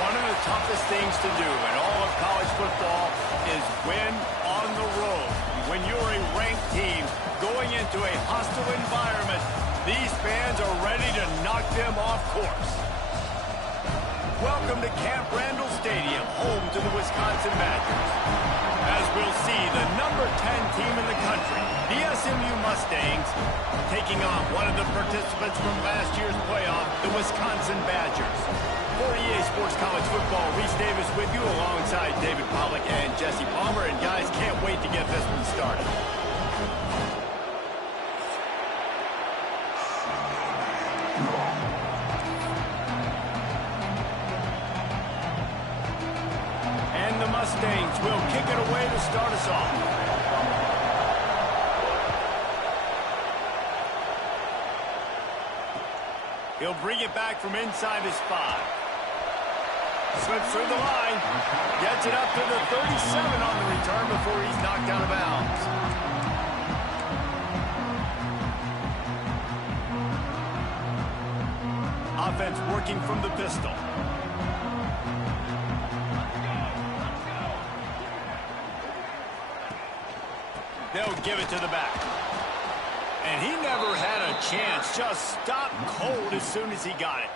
One of the toughest things to do in all of college football is win on the road. When you're a ranked team going into a hostile environment, these fans are ready to knock them off course. Welcome to Camp Randall Stadium, home to the Wisconsin Badgers. As we'll see, the number 10 team in the country, the SMU Mustangs, taking on one of the participants from last year's playoff, the Wisconsin Badgers. For EA Sports College Football, Reese Davis with you alongside David Pollack and Jesse Palmer. And guys, can't wait to get this one started. And the Mustangs will kick it away to start us off. He'll bring it back from inside his 5. Slips through the line. Gets it up to the 37 on the return before he's knocked out of bounds. Offense working from the pistol. They'll give it to the back. And he never had a chance. Just stopped cold as soon as he got it.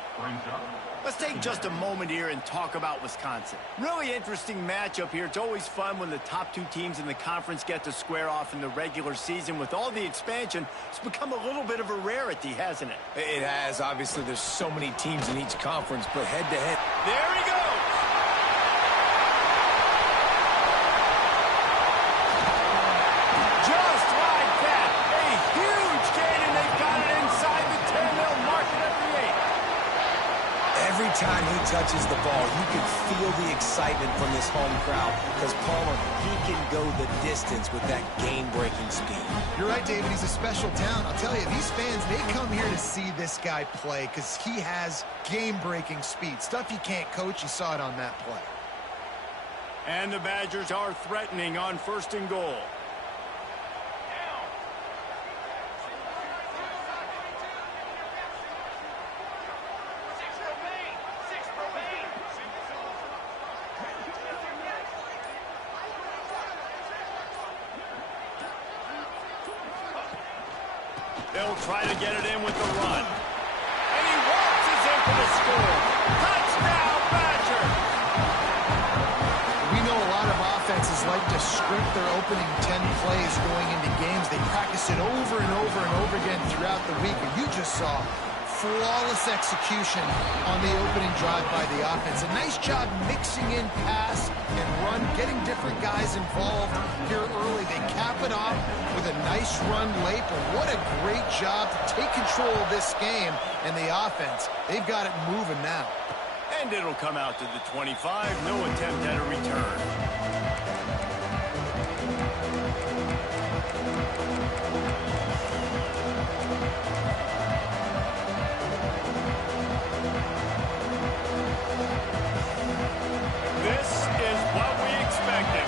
Let's take just a moment here and talk about Wisconsin. Really interesting matchup here. It's always fun when the top 2 teams in the conference get to square off in the regular season. With all the expansion, it's become a little bit of a rarity, hasn't it? It has. Obviously, there's so many teams in each conference, but head-to-head. There he goes! Just like that. A huge gain, and they've got it inside the 10. They'll mark it at the 8. Every time he touches the ball, you can feel the excitement from this home crowd because Palmer, he can go the distance with that game-breaking speed. You're right, David. He's a special talent. I'll tell you, these fans, they come here to see this guy play because he has game-breaking speed. Stuff you can't coach. You saw it on that play. And the Badgers are threatening on 1st and goal. They'll try to get it in with the run. And he waltzes in for the score. Touchdown, Badger! We know a lot of offenses like to script their opening 10 plays going into games. They practice it over and over and over again throughout the week. And you just saw flawless execution on the opening drive by the offense. A nice job mixing in pass and run, getting different guys involved here early. They cap it off with a nice run late, but what a great job to take control of this game. And the offense, they've got it moving now. And it'll come out to the 25. No attempt at a return.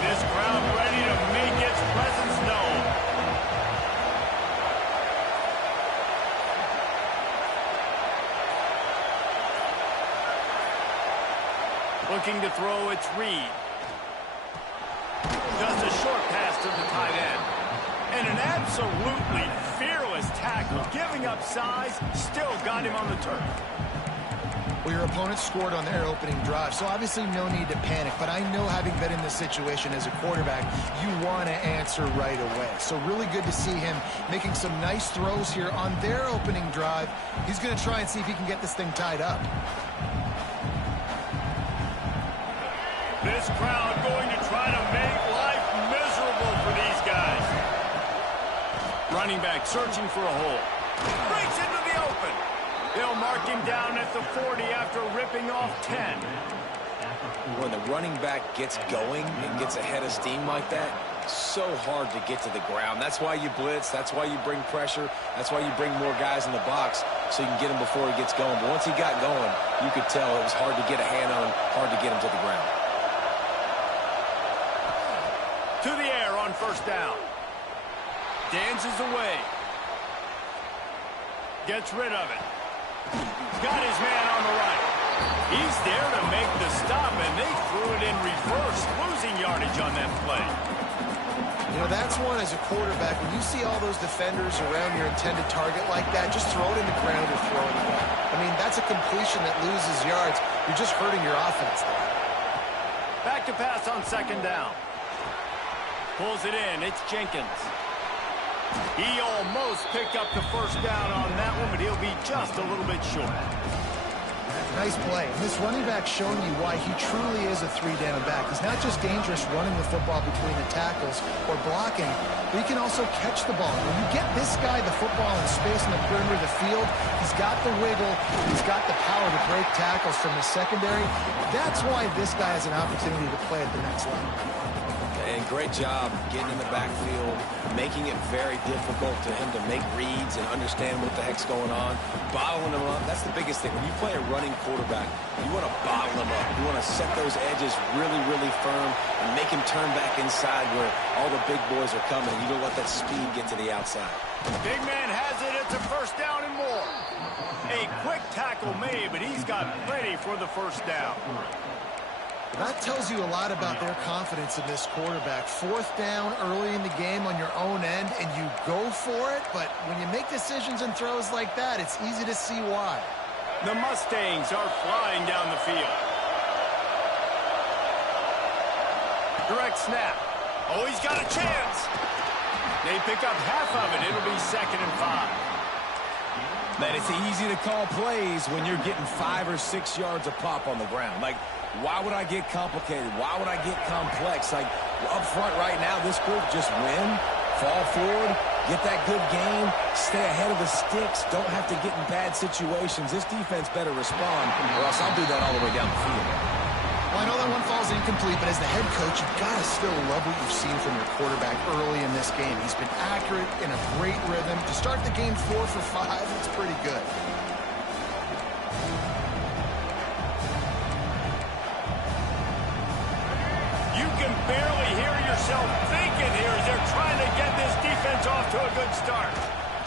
This crowd ready to make its presence known. Looking to throw, it's Reed. Just a short pass to the tight end. And an absolutely fearless tackle. Giving up size, still got him on the turf. Well, your opponent scored on their opening drive, so obviously no need to panic. But I know, having been in this situation as a quarterback, you want to answer right away. So really good to see him making some nice throws here on their opening drive. He's going to try and see if he can get this thing tied up. This crowd going to try to make life miserable for these guys. Running back searching for a hole. Breaks into the open. They'll mark him down at the 40 after ripping off 10. When the running back gets going and gets ahead of steam like that, so hard to get to the ground. That's why you blitz. That's why you bring pressure. That's why you bring more guys in the box so you can get him before he gets going. But once he got going, you could tell it was hard to get a hand on him, hard to get him to the ground. To the air on 1st down. Dances away. Gets rid of it. Got his man on the right. He's there to make the stop, and they threw it in reverse, losing yardage on that play. You know, that's one as a quarterback. When you see all those defenders around your intended target like that, just throw it in the ground or throw it away. I mean, that's a completion that loses yards. You're just hurting your offense there. Back to pass on 2nd down. Pulls it in. It's Jenkins. He almost picked up the 1st down on that one, but he'll be just a little bit short. Nice play. This running back showing you why he truly is a 3-down back. He's not just dangerous running the football between the tackles or blocking, but he can also catch the ball. When you get this guy the football in space in the perimeter of the field, he's got the wiggle, he's got the power to break tackles from the secondary. That's why this guy has an opportunity to play at the next level. And great job getting in the backfield, making it very difficult to him to make reads and understand what the heck's going on, bottling him up. That's the biggest thing. When you play a running quarterback, you want to bottle him up. You want to set those edges really, really firm and make him turn back inside where all the big boys are coming. You don't let that speed get to the outside. Big man has it. It's a 1st down and more. A quick tackle made, but he's got plenty for the 1st down. That tells you a lot about their confidence in this quarterback. 4th down early in the game on your own end, and you go for it, but when you make decisions and throws like that, it's easy to see why. The Mustangs are flying down the field. Direct snap. Oh, he's got a chance. They pick up half of it. It'll be 2nd and 5. Man, it's easy to call plays when you're getting 5 or 6 yards a pop on the ground. Like, why would I get complicated? Why would I get complex? Like, up front right now, this group just win, fall forward, get that good game, stay ahead of the sticks, don't have to get in bad situations. This defense better respond, or else I'll do that all the way down the field. Well, I know that one falls incomplete, but as the head coach, you've got to still love what you've seen from your quarterback early in this game. He's been accurate, in a great rhythm. To start the game 4 for 5, it's pretty good. You can barely hear yourself thinking here as they're trying to get this defense off to a good start.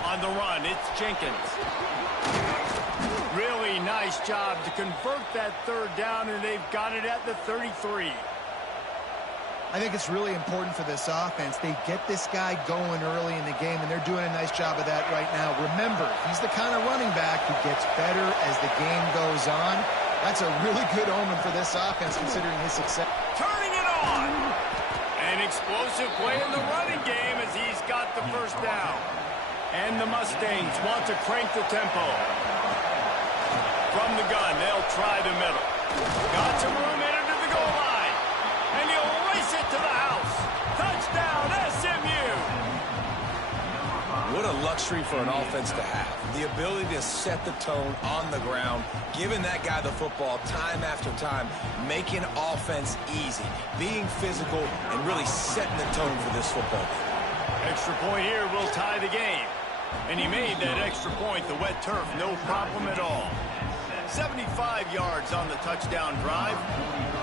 On the run, it's Jenkins. Really nice job to convert that third down, and they've got it at the 33. I think it's really important for this offense. They get this guy going early in the game, and they're doing a nice job of that right now. Remember, he's the kind of running back who gets better as the game goes on. That's a really good omen for this offense, considering his success. Turning it on. An explosive play in the running game as he's got the first down. And the Mustangs want to crank the tempo. From the gun, they'll try the middle. Got some room in into the goal line. And he'll race it to the house. Touchdown, SMU. What a luxury for an offense to have. The ability to set the tone on the ground, giving that guy the football time after time, making offense easy, being physical, and really setting the tone for this football game. Extra point here will tie the game. And he made that extra point, the wet turf, no problem at all. 75 yards on the touchdown drive.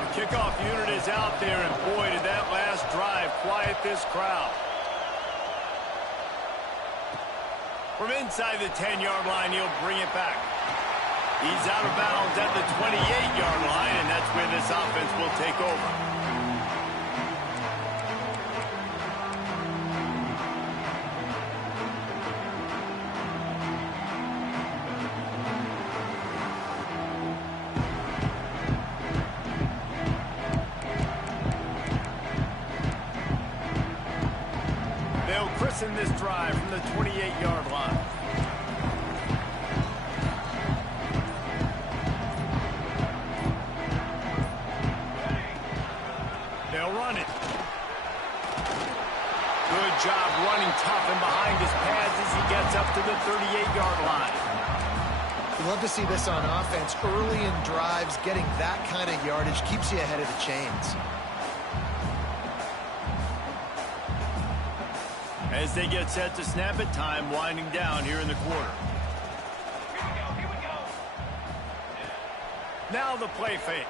The kickoff unit is out there, and boy, did that last drive quiet this crowd. From inside the 10-yard line, he'll bring it back. He's out of bounds at the 28-yard line, and that's where this offense will take over. In this drive from the 28-yard line. They'll run it. Good job running tough and behind his pads as he gets up to the 38-yard line. You love to see this on offense. Early in drives, getting that kind of yardage keeps you ahead of the chains. As they get set to snap it, time winding down here in the quarter. Now the play fake.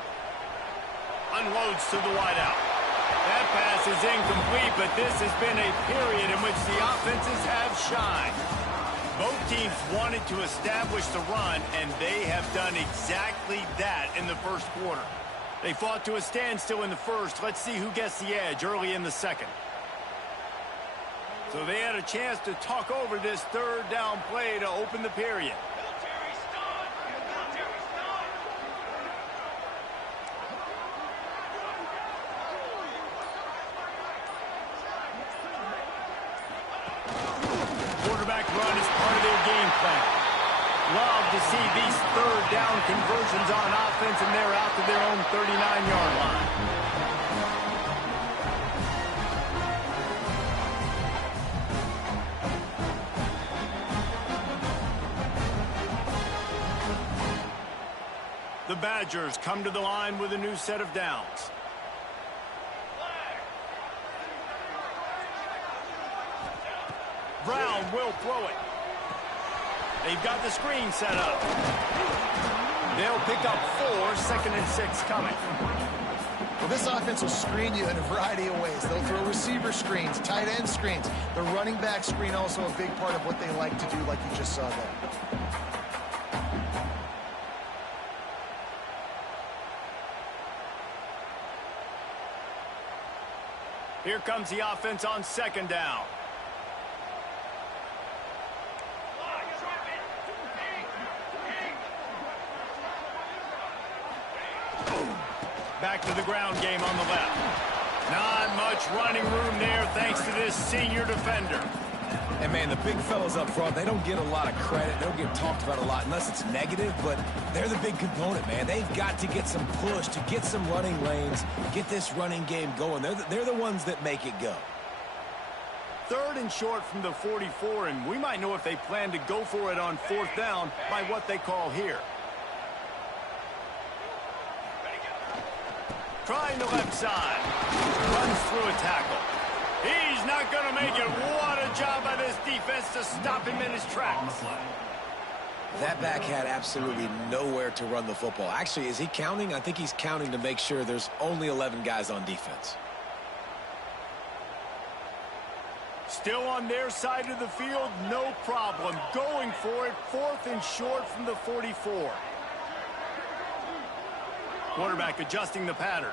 Unloads to the wideout. That pass is incomplete, but this has been a period in which the offenses have shined. Both teams wanted to establish the run, and they have done exactly that in the first quarter. They fought to a standstill in the first. Let's see who gets the edge early in the second. So they had a chance to talk over this third down play to open the period. Quarterback run is part of their game plan. Love to see these third down conversions on offense, and they're out to their own 39-yard line. The Badgers come to the line with a new set of downs. Brown will throw it. They've got the screen set up. They'll pick up 4, 2nd and 6 coming. Well, this offense will screen you in a variety of ways. They'll throw receiver screens, tight end screens. The running back screen also a big part of what they like to do, like you just saw there. Here comes the offense on 2nd down. Back to the ground game on the left. Not much running room there thanks to this senior defender. And, man, the big fellas up front, they don't get a lot of credit. They don't get talked about a lot unless it's negative, but they're the big component, man. They've got to get some push, to get some running lanes, get this running game going. They're the ones that make it go. 3rd and short from the 44, and we might know if they plan to go for it on 4th down by what they call here. Trying the left side. Runs through a tackle. He's not going to make it. What a job by this defense to stop him in his tracks. That back had absolutely nowhere to run the football. Actually, is he counting? I think he's counting to make sure there's only 11 guys on defense. Still on their side of the field, no problem. Going for it, 4th and short from the 44. Quarterback adjusting the pattern.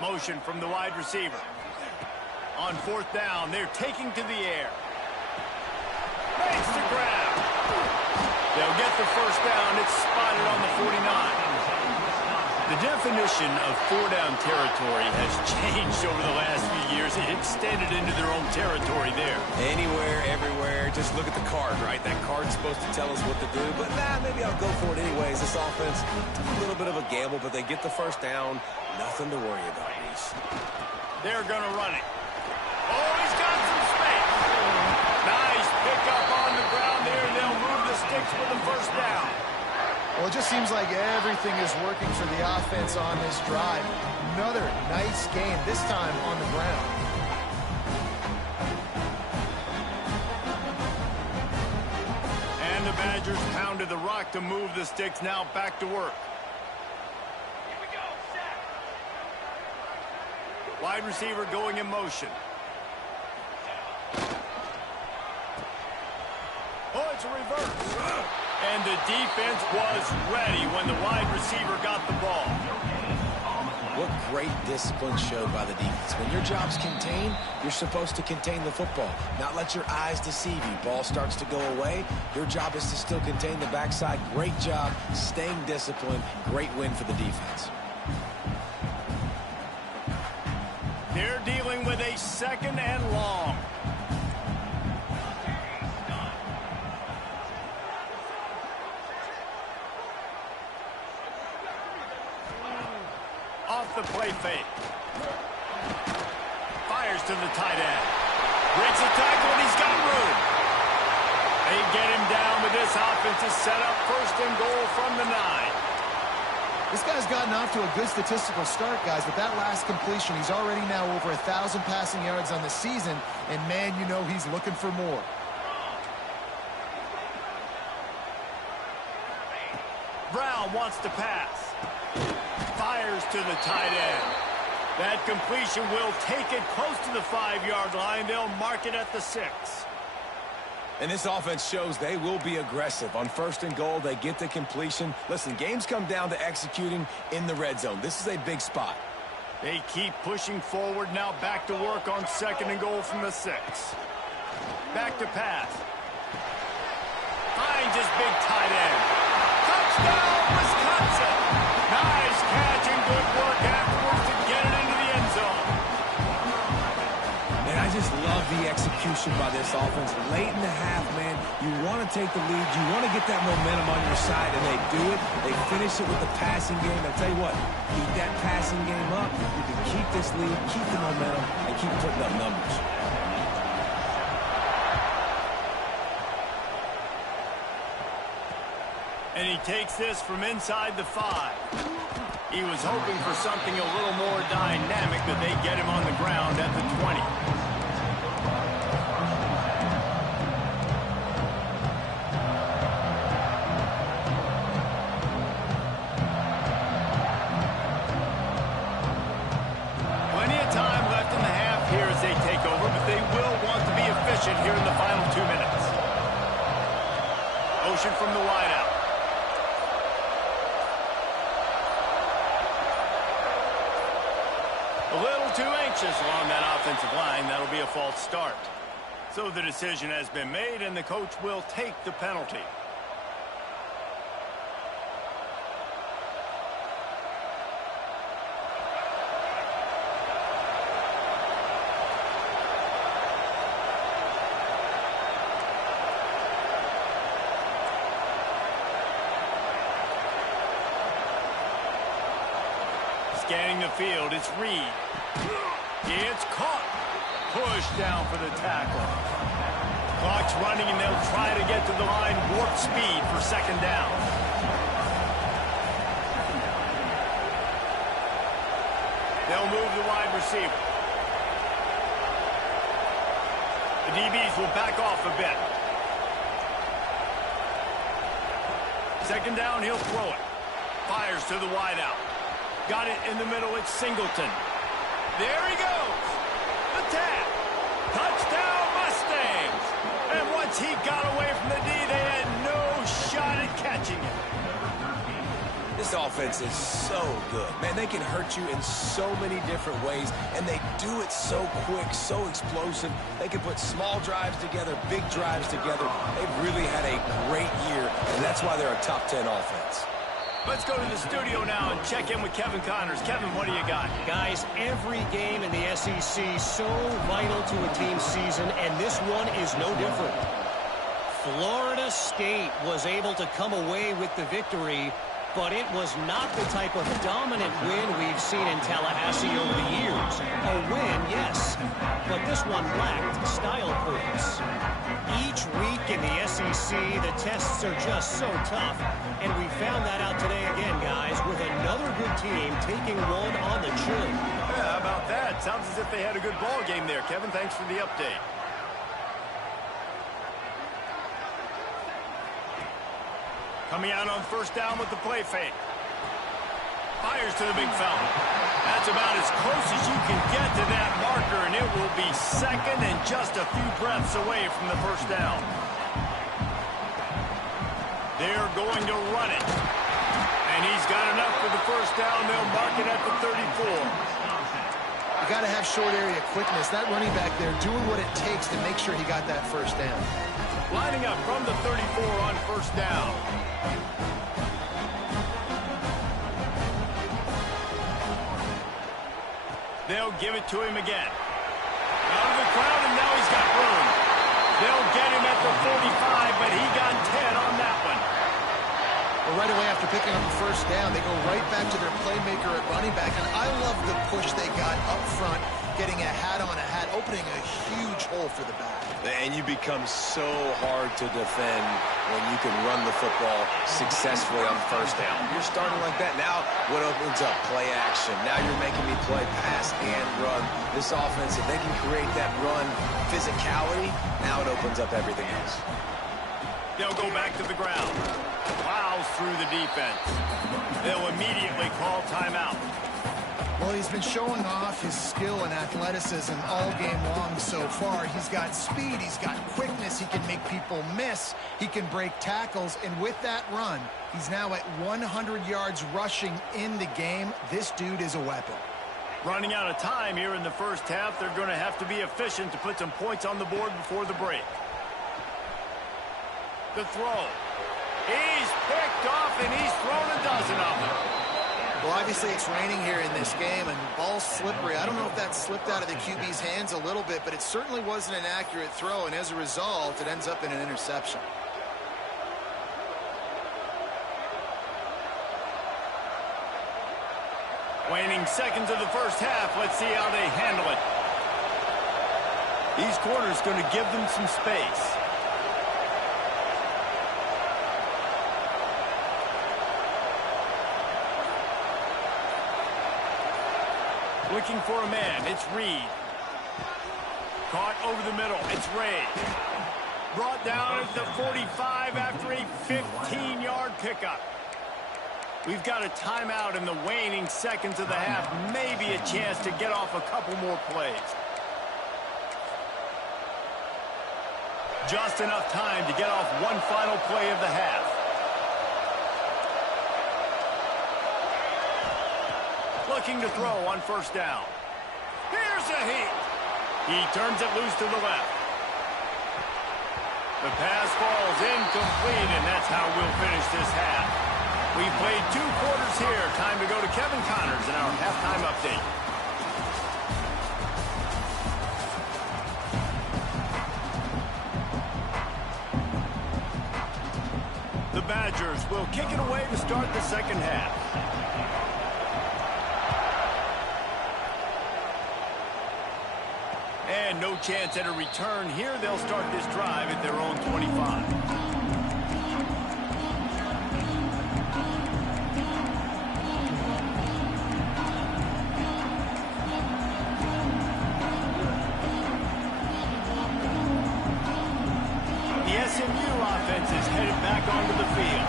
Motion from the wide receiver. On 4th down, they're taking to the air. Makes the grab. They'll get the first down. It's spotted on the 49. The definition of 4-down territory has changed over the last few years. It extended into their own territory there. Anywhere, everywhere. Just look at the card, right? That card's supposed to tell us what to do. But, maybe I'll go for it anyways. This offense, a little bit of a gamble, but they get the first down. Nothing to worry about, Reese. They're going to run it. Oh, he's got some space. Nice pickup on the ground there. They'll move the sticks for the first down. Well, it just seems like everything is working for the offense on this drive. Another nice game, this time on the ground. And the Badgers pounded the rock to move the sticks. Now back to work. Here we go, set. Wide receiver going in motion. Oh, it's a reverse. And the defense was ready when the wide receiver got the ball. What great discipline showed by the defense. When your job's contained, you're supposed to contain the football, not let your eyes deceive you. Ball starts to go away. Your job is to still contain the backside. Great job staying disciplined. Great win for the defense. They're dealing with a 2nd and long. Off the play fake. Fires to the tight end. Breaks a tackle and he's got room. They get him down with this offensive setup. 1st and goal from the 9. This guy's gotten off to a good statistical start, guys, but that last completion, he's already now over 1,000 passing yards on the season, and man, you know he's looking for more. Brown wants to pass. Fires to the tight end. That completion will take it close to the 5-yard line. They'll mark it at the 6. And this offense shows they will be aggressive. On 1st and goal, they get the completion. Listen, games come down to executing in the red zone. This is a big spot. They keep pushing forward. Now back to work on 2nd and goal from the 6. Back to pass. Finds his big tight end. Touchdown, Wisconsin! Nice catch and good work afterwards to get it into the end zone. And I just love the execution by this offense. Late in the half, man, you want to take the lead. You want to get that momentum on your side, and they do it. They finish it with the passing game. I tell you what, keep that passing game up. You can keep this lead, keep the momentum, and keep putting up numbers. And he takes this from inside the 5. He was hoping for something a little more dynamic, but they get him on the ground at the 20. Plenty of time left in the half here as they take over, but they will want to be efficient here in the final 2 minutes. Motion from the wideout. A little too anxious along that offensive line. That'll be a false start. So the decision has been made, and the coach will take the penalty. Scanning the field, it's Reed. It's caught. Pushed down for the tackle. Clock's running, and they'll try to get to the line. Warp speed for 2nd down. They'll move the wide receiver. The DBs will back off a bit. 2nd down, he'll throw it. Fires to the wideout. Got it in the middle, it's Singleton. There he goes. The tap. Touchdown, Mustangs. And once he got away from the D, they had no shot at catching him. This offense is so good. Man, they can hurt you in so many different ways, and they do it so quick, so explosive. They can put small drives together, big drives together. They've really had a great year, and that's why they're a top 10 offense. Let's go to the studio now and check in with Kevin Connors. Kevin, what do you got? Guys, every game in the SEC so vital to a team's season, and this one is no different. Florida State was able to come away with the victory, but it was not the type of dominant win we've seen in Tallahassee over the years. A win, yes, but this one lacked style points. Each week in the SEC, the tests are just so tough, and we found that out today again, guys, with another good team taking one on the chin. Yeah, how about that? Sounds as if they had a good ball game there. Kevin, thanks for the update. Coming out on first down with the play fake. Fires to the big fella. That's about as close as you can get to that marker, and it will be second and just a few breaths away from the first down. They're going to run it. And he's got enough for the first down. They'll mark it at the 34. You got to have short area quickness. That running back there doing what it takes to make sure he got that first down. Lining up from the 34 on first down. They'll give it to him again. Out of the crowd, and now he's got room. They'll get him at the 45, but he got 10 on that one. Well, right away after picking up the first down, they go right back to their playmaker at running back, and I love the push they got up front, getting a hat on a hat, opening a huge hole for the back. And you become so hard to defend when you can run the football successfully on first down. You're starting like that. Now what opens up? Play action. Now you're making me play pass and run. This offense, if they can create that run physicality, now it opens up everything else. They'll go back to the ground. Plows through the defense. They'll immediately call timeout. Well, he's been showing off his skill and athleticism all game long so far. He's got speed, he's got quickness, he can make people miss, he can break tackles, and with that run, he's now at 100 yards rushing in the game. This dude is a weapon. Running out of time here in the first half, they're going to have to be efficient to put some points on the board before the break. The throw. He's picked off, and he's thrown a dozen of them. Well, obviously it's raining here in this game, and ball's slippery. I don't know if that slipped out of the QB's hands a little bit, but it certainly wasn't an accurate throw, and as a result, it ends up in an interception. Waning seconds of the first half. Let's see how they handle it. These corners going to give them some space. Looking for a man. It's Reed. Caught over the middle. It's Ray. Brought down at the 45 after a 15-yard pickup. We've got a timeout in the waning seconds of the half. Maybe a chance to get off a couple more plays. Just enough time to get off one final play of the half. Looking to throw on first down. Here's a heat. He turns it loose to the left. The pass falls incomplete, and that's how we'll finish this half. We've played 2 quarters here. Time to go to Kevin Connors in our halftime update. The Badgers will kick it away to start the second half. And no chance at a return here. They'll start this drive at their own 25. The SMU offense is headed back onto the field.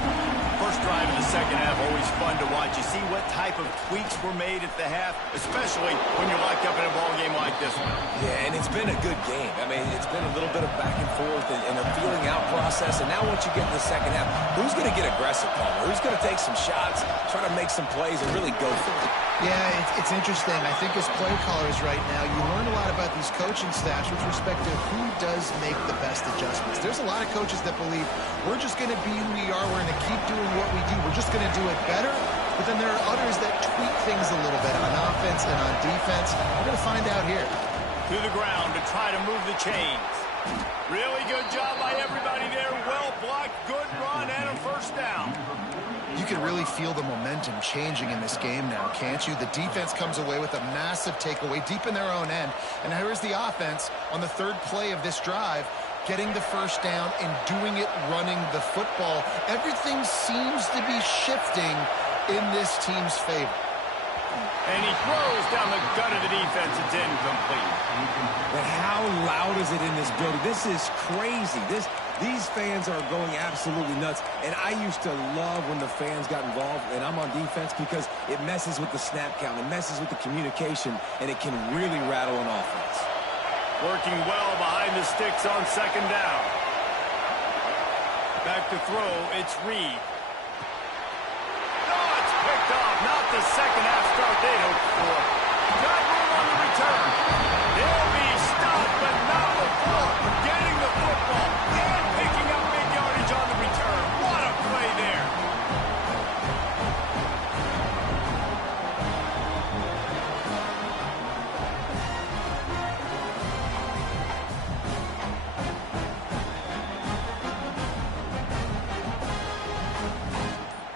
First drive of the second half, always fun to watch. You see what type of tweaks were made at the half, especially when you're locked up in a ball game like this one. Yeah, and it's been a good game. I mean, it's been a little bit of back and forth and a feeling out process. And now once you get in the second half, who's going to get aggressive, Palmer? Who's going to take some shots, try to make some plays, and really go for it? Yeah, it's interesting. I think as play callers right now, you learn a lot about these coaching staffs with respect to who does make the best adjustments. There's a lot of coaches that believe we're just going to be who we are. We're going to keep doing what we do. We're just going to do it better. But then there are others that tweak things a little bit on offense and on defense. We're going to find out here. To the ground to try to move the chains. Really good job by everybody there. Well blocked, good run, and a first down. You can really feel the momentum changing in this game now, can't you? The defense comes away with a massive takeaway deep in their own end. And here's the offense on the third play of this drive, getting the first down and doing it running the football. Everything seems to be shifting in this team's favor. And he throws down the gut of the defense. It's incomplete. But how loud is it in this building? This is crazy. These fans are going absolutely nuts. And I used to love when the fans got involved, and I'm on defense, because it messes with the snap count. It messes with the communication, and it can really rattle an offense. Working well behind the sticks on second down. Back to throw. It's Reed. Oh, it's picked off. Not the second half start they'd hoped for. Got room on the return. He'll be stopped, but not before getting the football and picking up big yardage on the return. What a play there.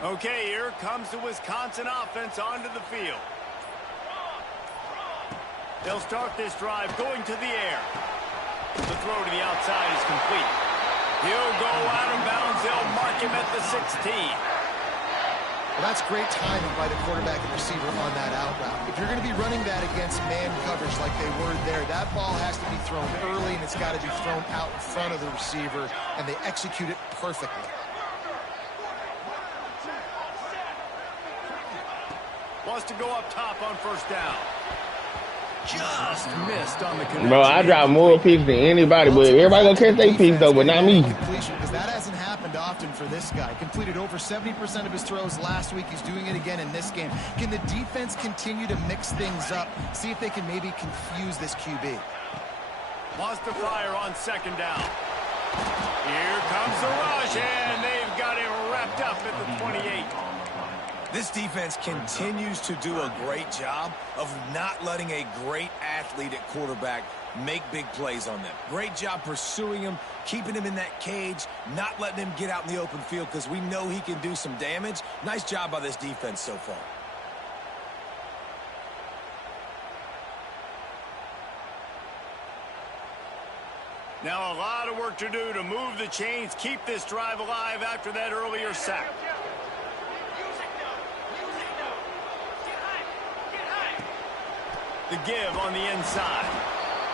Okay, here comes the Wisconsin offense onto the field. They'll start this drive going to the air. The throw to the outside is complete. He'll go out of bounds. They'll mark him at the 16. Well, that's great timing by the quarterback and receiver on that out route. If you're going to be running that against man coverage like they were there, that ball has to be thrown early, and it's got to be thrown out in front of the receiver, and they execute it perfectly. Wants to go up top on first down. Just missed on the connection. Bro, I drop more picks than anybody, but everybody gonna catch their picks though, but not me. Because that hasn't happened often for this guy. Completed over 70% of his throws last week. He's doing it again in this game. Can the defense continue to mix things up? See if they can maybe confuse this QB. Wants to fire on second down. Here comes the rush, and they've got him wrapped up at the 28. This defense continues to do a great job of not letting a great athlete at quarterback make big plays on them. Great job pursuing him, keeping him in that cage, not letting him get out in the open field, because we know he can do some damage. Nice job by this defense so far. Now a lot of work to do to move the chains, keep this drive alive after that earlier sack. The give on the inside.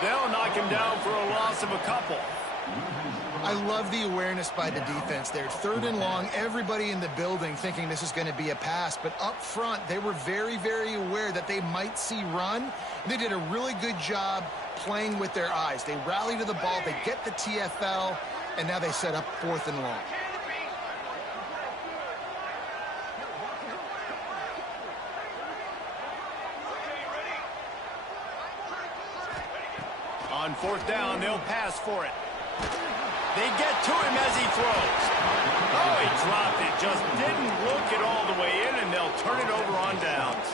They'll knock him down for a loss of a couple. I love the awareness by the defense there. Third and long, everybody in the building thinking this is going to be a pass. But up front, they were very, very aware that they might see run. And they did a really good job playing with their eyes. They rally to the ball, they get the TFL, and now they set up fourth and long. On fourth down, they'll pass for it. They get to him as he throws. Oh, he dropped it. Just didn't look it all the way in, and they'll turn it over on downs.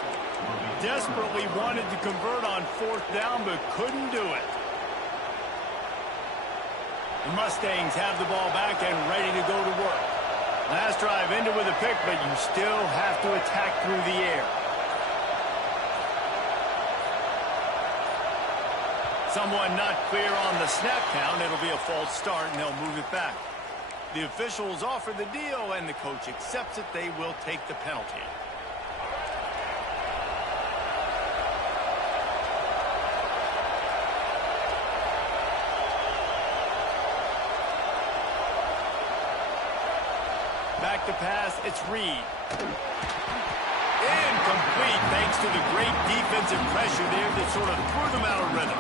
Desperately wanted to convert on fourth down, but couldn't do it. The Mustangs have the ball back and ready to go to work. Last drive ended with a pick, but you still have to attack through the air. Someone not clear on the snap count. It'll be a false start, and they'll move it back. The officials offer the deal, and the coach accepts it. They will take the penalty. Back to pass It's Reed. Incomplete thanks to the great defensive pressure there that sort of threw them out of rhythm.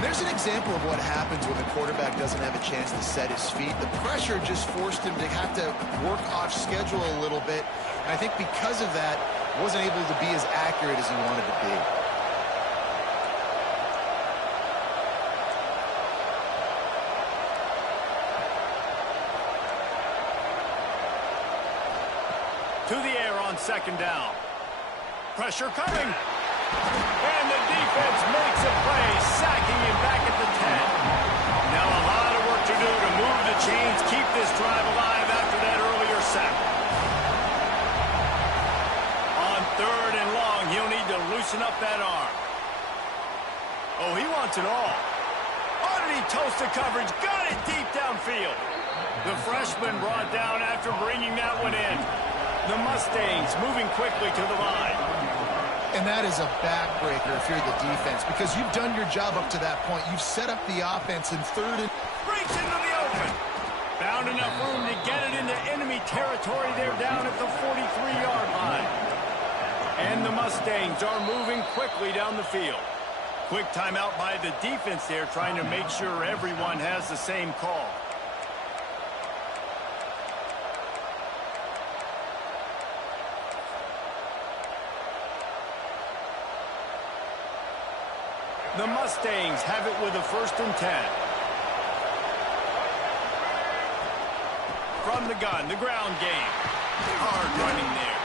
There's an example of what happens when the quarterback doesn't have a chance to set his feet. The pressure just forced him to have to work off schedule a little bit. And I think because of that, wasn't able to be as accurate as he wanted to be. To the air on second down. Pressure coming. And the defense makes a play, sacking him back at the 10. Now a lot of work to do to move the chains, keep this drive alive after that earlier sack. On third and long, he'll need to loosen up that arm. Oh, he wants it all. Oh, did he toast the coverage? Got it deep downfield. The freshman brought down after bringing that one in. The Mustangs moving quickly to the line. And that is a backbreaker if you're the defense, because you've done your job up to that point. You've set up the offense in third and... Breaks into the open. Found enough room to get it into enemy territory. They're down at the 43-yard line. And the Mustangs are moving quickly down the field. Quick timeout by the defense there, trying to make sure everyone has the same call. The Mustangs have it with a 1st and 10. From the gun, the ground game. Hard running there.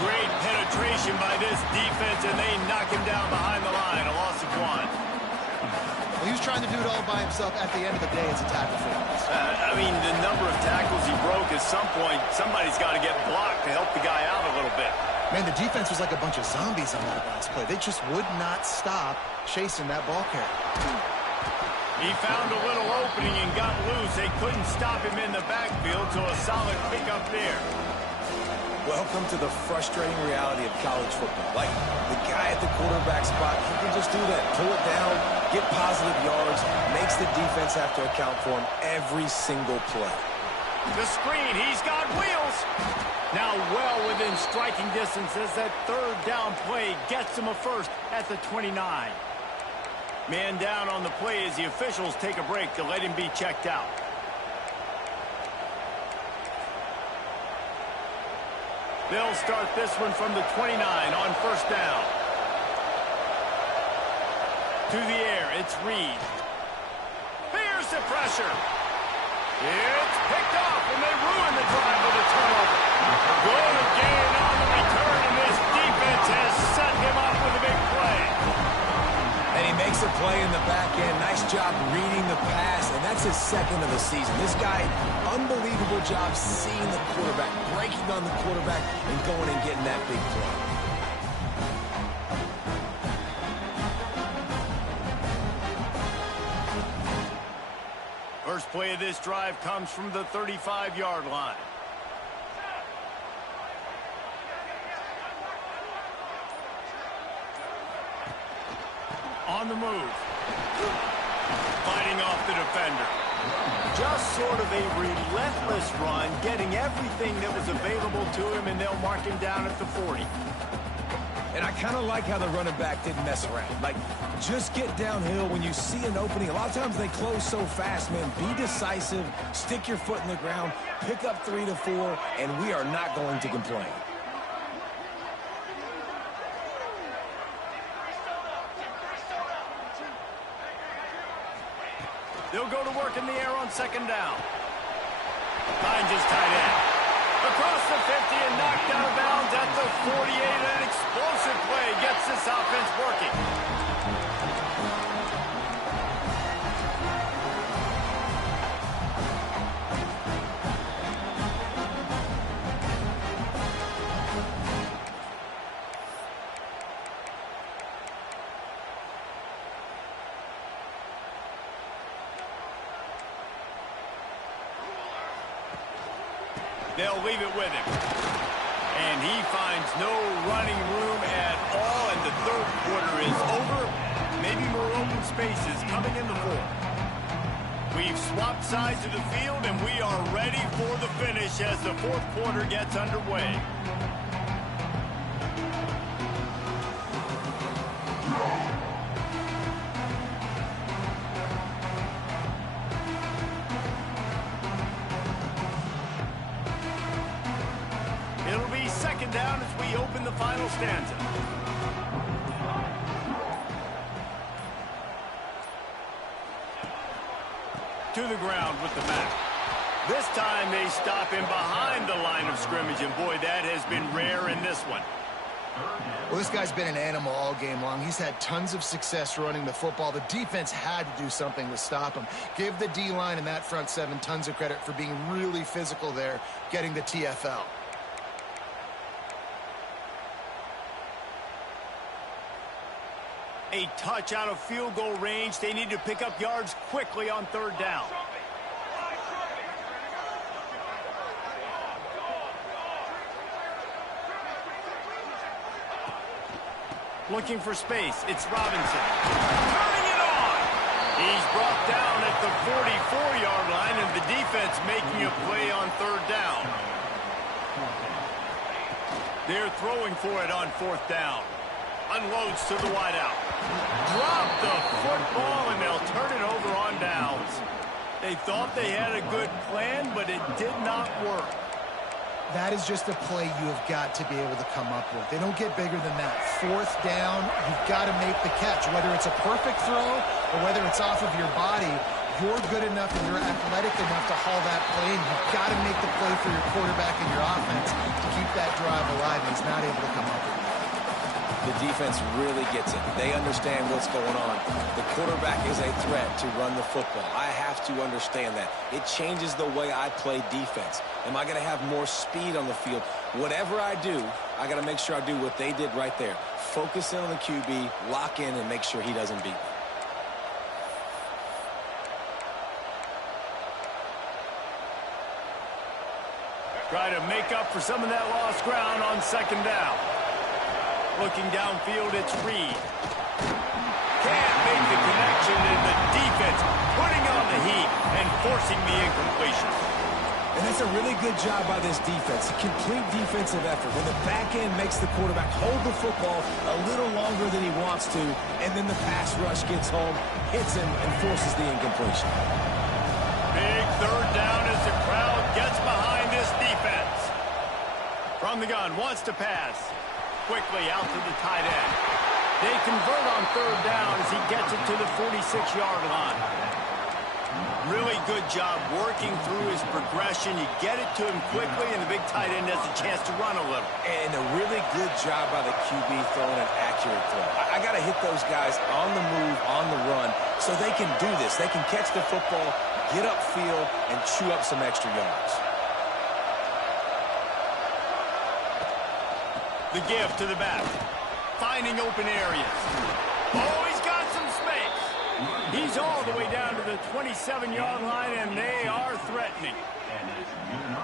Great penetration by this defense, and they knock him down behind the line. A loss of 1. Well, he was trying to do it all by himself. At the end of the day, it's a tackle for him. I mean, the number of tackles he broke, at some point, somebody's got to get blocked to help the guy out a little bit. Man, the defense was like a bunch of zombies on that last play. They just would not stop chasing that ball carrier. He found a little opening and got loose. They couldn't stop him in the backfield, so a solid pickup there. Welcome to the frustrating reality of college football. Like, the guy at the quarterback spot, he can just do that. Pull it down, get positive yards, makes the defense have to account for him every single play. The screen, he's got wheels. Now well within striking distance as that third down play gets him a first at the 29. Man down on the play as the officials take a break to let him be checked out. They'll start this one from the 29 on 1st down. To the air, it's Reed. Here's the pressure. It's picked off, and they ruin the drive with a turnover. Good gain on the return, and this defense has set him up with a big play. And he makes a play in the back end. Nice job reading the pass, and that's his 2nd of the season. This guy, unbelievable job seeing the quarterback, breaking on the quarterback, and going and getting that big play. First play of this drive comes from the 35-yard line. On the move. Fighting off the defender. Just sort of a relentless run, getting everything that was available to him, and they'll mark him down at the 40. And I kind of like how the running back didn't mess around. Like, just get downhill when you see an opening. A lot of times they close so fast, man. Be decisive, stick your foot in the ground, pick up 3 to 4, and we are not going to complain. They'll go to work in the air on 2nd down. Finds his tight end. Across the 50 and knocked out of bounds at the 48. An explosive play gets this offense working. They'll leave it with him. And he finds no running room at all, and the 3rd quarter is over. Maybe more open spaces coming in the 4th. We've swapped sides of the field, and we are ready for the finish as the fourth quarter gets underway. It'll be second down as we open the final stanza. To the ground with the back. This time they stop him behind the line of scrimmage, and boy, that has been rare in this one. Well, this guy's been an animal all game long. He's had tons of success running the football. The defense had to do something to stop him. Give the D-line and that front seven tons of credit for being really physical there, getting the TFL. A touch out of field goal range. They need to pick up yards quickly on third down. Looking for space. It's Robinson. Turning it on. He's brought down at the 44-yard line, and the defense making a play on third down. They're throwing for it on fourth down. Unloads to the wideout. Drop the football, and they'll turn it over on downs. They thought they had a good plan, but it did not work. That is just a play you have got to be able to come up with. They don't get bigger than that. Fourth down, you've got to make the catch. Whether it's a perfect throw or whether it's off of your body, you're good enough and you're athletic enough to haul that play, and you've got to make the play for your quarterback and your offense to keep that drive alive, and he's not able to come up with it. The defense really gets it. They understand what's going on. The quarterback is a threat to run the football. I have to understand that. It changes the way I play defense. Am I going to have more speed on the field? Whatever I do, I got to make sure I do what they did right there. Focus in on the QB, lock in, and make sure he doesn't beat me. Try to make up for some of that lost ground on second down. Looking downfield, it's Reed. Can't make the connection, and the defense putting on the heat and forcing the incompletion. And that's a really good job by this defense. Complete defensive effort. When the back end makes the quarterback hold the football a little longer than he wants to, and then the pass rush gets home, hits him, and forces the incompletion. Big third down as the crowd gets behind this defense. From the gun, wants to pass. Quickly out to the tight end. They convert on third down as he gets it to the 46-yard line. Really good job working through his progression. You get it to him quickly, and the big tight end has a chance to run a little. And a really good job by the QB throwing an accurate throw. I got to hit those guys on the move, on the run, so they can do this. They can catch the football, get upfield, and chew up some extra yards. The give to the back. Finding open areas. Oh, he's got some space. He's all the way down to the 27-yard line, and they are threatening.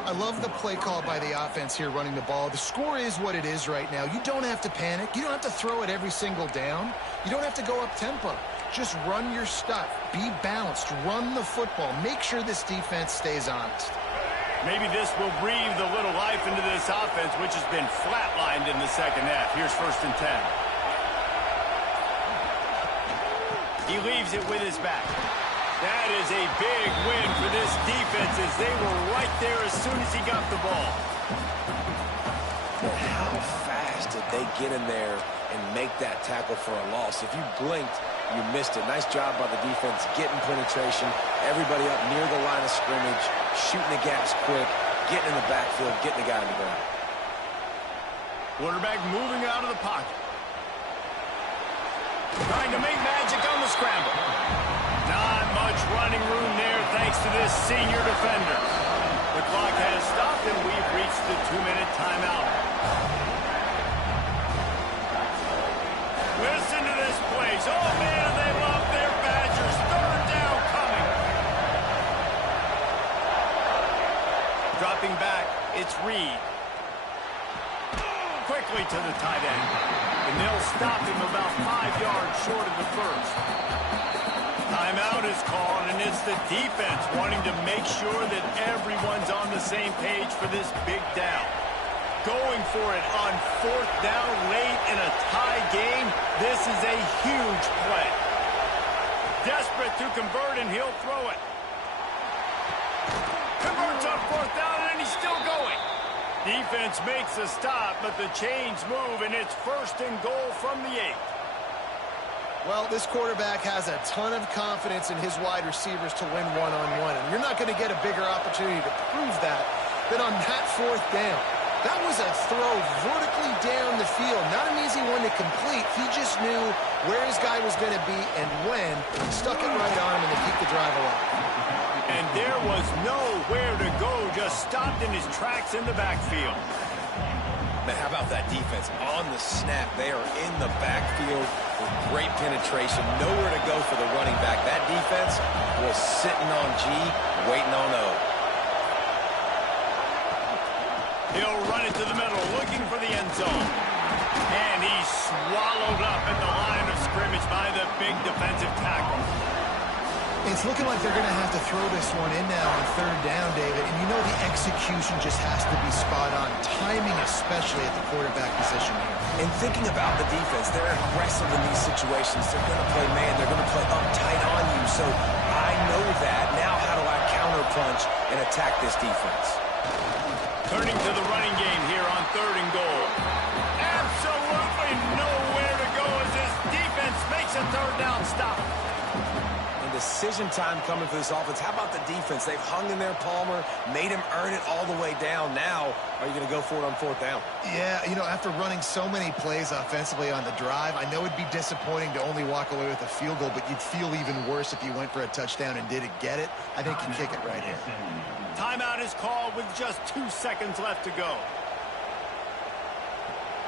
I love the play call by the offense here running the ball. The score is what it is right now. You don't have to panic. You don't have to throw it every single down. You don't have to go up tempo. Just run your stuff. Be balanced. Run the football. Make sure this defense stays honest. Maybe this will breathe a little life into this offense, which has been flatlined in the second half. Here's 1st and 10. He leaves it with his back. That is a big win for this defense as they were right there as soon as he got the ball. But how fast did they get in there and make that tackle for a loss? If you blinked, you missed it. Nice job by the defense getting penetration. Everybody up near the line of scrimmage, shooting the gaps quick, getting in the backfield, getting the guy on the ground. Quarterback moving out of the pocket. Trying to make magic on the scramble. Not much running room there thanks to this senior defender. The clock has stopped and we've reached the 2-minute timeout. Listen to this place. Oh, man, they love their Badgers. Third down coming. Dropping back, it's Reed. Quickly to the tight end. And they'll stop him about 5 yards short of the first. Timeout is called, and it's the defense wanting to make sure that everyone's on the same page for this big down. Going for it on 4th down late in a tie game, this is a huge play. Desperate to convert, and he'll throw it. Converts on 4th down, and he's still going. Defense makes a stop, but the chains move, and it's 1st and goal from the 8. Well, this quarterback has a ton of confidence in his wide receivers to win one-on-one, and you're not going to get a bigger opportunity to prove that than on that 4th down. That was a throw vertically down the field. Not an easy one to complete. He just knew where his guy was going to be and when. Stuck it right on him, and they keep the drive alive. And there was nowhere to go, just stopped in his tracks in the backfield. Man, how about that defense on the snap? They are in the backfield with great penetration. Nowhere to go for the running back. That defense was sitting on G, waiting on O. He'll run it to the middle, looking for the end zone. And he's swallowed up at the line of scrimmage by the big defensive tackle. It's looking like they're going to have to throw this one in now on 3rd down, David. And you know the execution just has to be spot on. Timing especially at the quarterback position here. And thinking about the defense, they're aggressive in these situations. They're going to play man. They're going to play up tight on you. So I know that. Now how do I counterpunch and attack this defense? Turning to the running game here on 3rd and goal. Absolutely nowhere to go as this defense makes a 3rd down stop. Decision time coming for this offense. How about the defense? They've hung in there, Palmer, made him earn it all the way down. Now, are you going to go for it on 4th down? Yeah, you know, after running so many plays offensively on the drive, I know it'd be disappointing to only walk away with a field goal, but you'd feel even worse if you went for a touchdown and didn't get it. I think you kick it right here. Timeout is called with just 2 seconds left to go.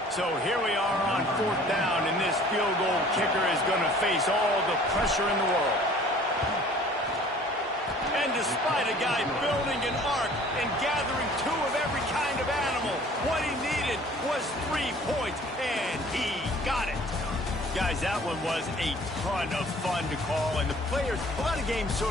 So here we are on 4th down, and this field goal kicker is going to face all the pressure in the world. And despite a guy building an ark and gathering 2 of every kind of animal, what he needed was 3 points, and he got it. Guys, that one was a ton of fun to call, and the players, a lot of games sort of